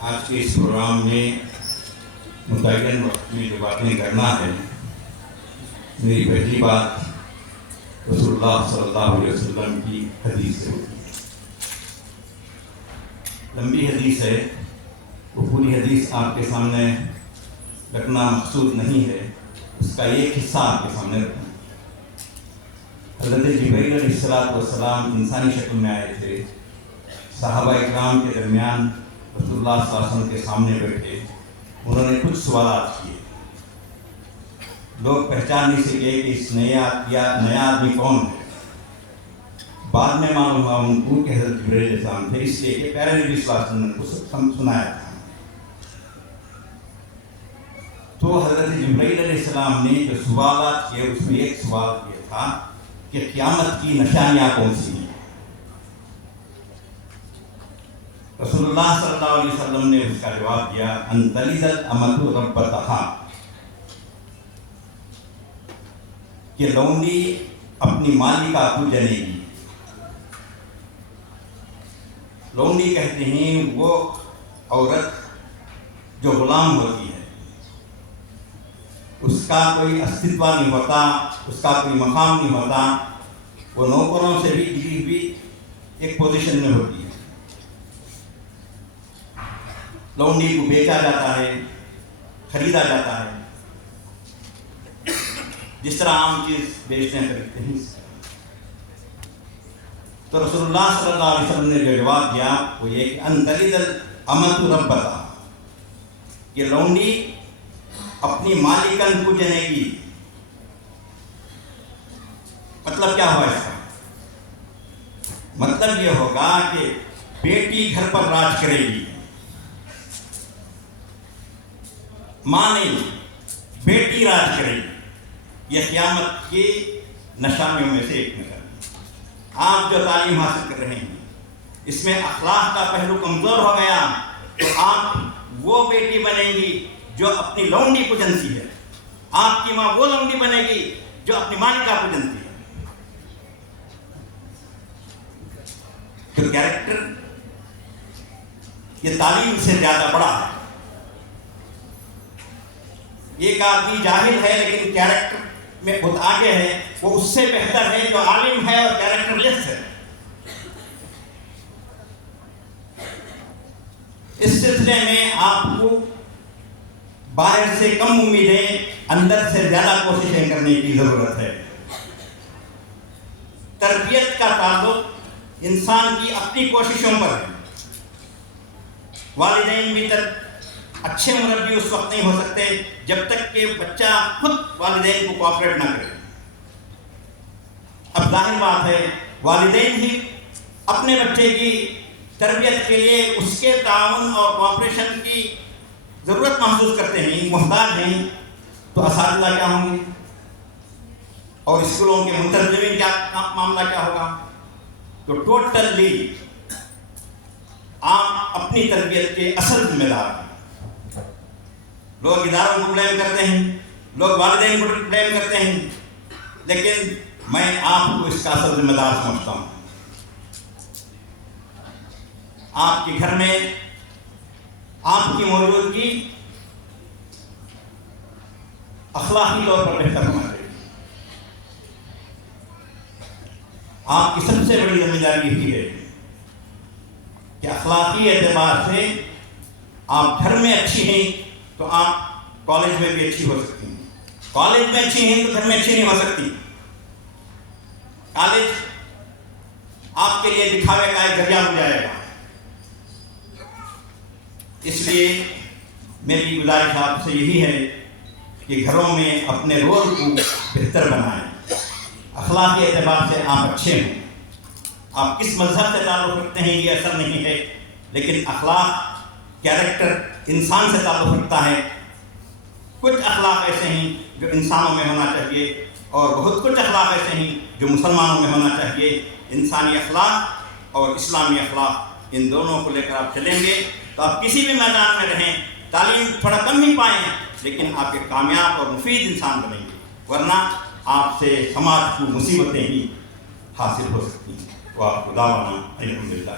آج کے اس پروگرام میں متعین وقت میں جو باتیں کرنا ہے، میری پہلی بات رسول اللہ صلی اللہ علیہ وسلم کی حدیث سے ہوتی ہے۔ لمبی حدیث ہے، وہ پوری حدیث آپ کے سامنے رکھنا مقصود نہیں ہے، اس کا ایک حصہ آپ کے سامنے رکھنا ہے۔ حضرت جبرائیل علیہ السلام انسانی شکل میں آئے تھے، صحابہ اکرام کے درمیان رسول اللہ صلی اللہ علیہ وسلم کے سامنے بیٹھے، انہوں نے کچھ سوالات کیے۔ لوگ پہچان نہیں سکے کہ اس نیا آدمی کون ہے۔ بعد میں معلوم ہوا ان کو کہ حضرت جبرائیل علیہ السلام تھے، اس لیے کہ پیارے نبی صلی اللہ علیہ وسلم نے کچھ سنایا تھا۔ تو حضرت جبرائیل علیہ السلام نے جو سوالات کیے، اس میں ایک سوال یہ تھا کہ قیامت کی نشانیاں کون سی ہیں۔ رسول اللہ صلی اللہ علیہ وسلم نے اس کا جواب دیا، ان تلد الامۃ ربتہا، کہ لونڈی اپنی مالکہ کو جنے گی۔ لونڈی کہتے ہیں وہ عورت جو غلام ہوتی ہے، اس کا کوئی استعفیٰ نہیں ہوتا، اس کا کوئی مقام نہیں ہوتا، وہ نوکروں سے بھی گری ہوئی ایک پوزیشن میں ہوتی ہے۔ لونڈی کو بیچا جاتا ہے، خریدا جاتا ہے، جس طرح عام چیز بیچتے ہیں خریدتے ہیں۔ تو رسول اللہ صلی اللہ علیہ وسلم نے جو جواب دیا وہ یہ کہ ان تلد الامۃ ربتہا، کہ لونڈی اپنی مالکن کو جنے گی۔ مطلب کیا ہوا اس کا؟ مطلب یہ ہوگا کہ بیٹی گھر پر راج کرے گی، ماں نہیں، بیٹی راج کرے گی۔ یہ قیامت کی نشانیوں میں سے ایک نشانی۔ آپ جو تعلیم حاصل کر رہے ہیں، اس میں اخلاق کا پہلو کمزور ہو گیا تو آپ وہ بیٹی بنیں گی جو اپنی لونڈی کو جنتی ہے، آپ کی ماں وہ لونڈی بنے گی جو اپنی مالکہ کو جنتی ہے۔ تو کیریکٹر یہ تعلیم سے زیادہ بڑا ہے۔ ایک آدمی جاہل ہے لیکن کیریکٹر میں بہت آگے ہے، وہ اس سے بہتر ہے جو عالم ہے اور کیریکٹر لیس ہے۔ اس سلسلے میں آپ کو باہر سے کم امیدیں، اندر سے زیادہ کوششیں کرنے کی ضرورت ہے۔ تربیت کا تعلق انسان کی اپنی کوششوں پر ہے۔ والدین بھی اچھے مربی اس وقت نہیں ہو سکتے جب تک کہ بچہ خود والدین کو کوآپریٹ نہ کرے۔ اب ظاہر بات ہے والدین ہی اپنے بچے کی تربیت کے لیے اس کے تعاون اور کوآپریشن کی ضرورت محسوس کرتے ہیں، محتاج ہیں، تو اساتذہ کیا ہوں گے اور اسکولوں کے منتظمین کیا معاملہ کیا ہوگا؟ تو ٹوٹلی آپ اپنی تربیت کے اصل ذمہ دار ہیں۔ لوگ اداروں کو بلیم کرتے ہیں، لوگ والدین کو بلیم کرتے ہیں، لیکن میں آپ کو اس کا اصل ذمہ دار سمجھتا ہوں۔ آپ کے گھر میں آپ کی موجودگی اخلاقی طور پر بہتر ہونا چاہیے۔ آپ کی سب سے بڑی ذمہ داری یہ ہے کہ اخلاقی اعتبار سے آپ گھر میں اچھی ہیں تو آپ کالج میں بھی اچھی ہو سکتی ہیں، کالج میں اچھی ہیں تو گھر میں اچھی نہیں ہو سکتی۔ کالج آپ کے لیے دکھاوے کا ایک ذریعہ ہو جائے گا۔ اس لیے میری گزارش آپ سے یہی ہے کہ گھروں میں اپنے رول کو بہتر بنائیں، اخلاقی اعتبار سے آپ اچھے ہوں۔ آپ کس مذہب سے تعلق رکھتے ہیں یہ اثر نہیں ہے، لیکن اخلاق، کیریکٹر انسان سے تعلق رکھتا ہے۔ کچھ اخلاق ایسے ہیں جو انسانوں میں ہونا چاہیے اور بہت کچھ اخلاق ایسے ہیں جو مسلمانوں میں ہونا چاہیے۔ انسانی اخلاق اور اسلامی اخلاق، ان دونوں کو لے کر آپ چلیں گے تو آپ کسی بھی میدان میں رہیں، تعلیم تھوڑا کم ہی پائیں لیکن آپ ایک کامیاب اور مفید انسان بنیں گے، ورنہ آپ سے سماج کو مصیبتیں ہی حاصل ہو سکتی ہیں۔ وہ آپ کو دعوانا الحمدللہ۔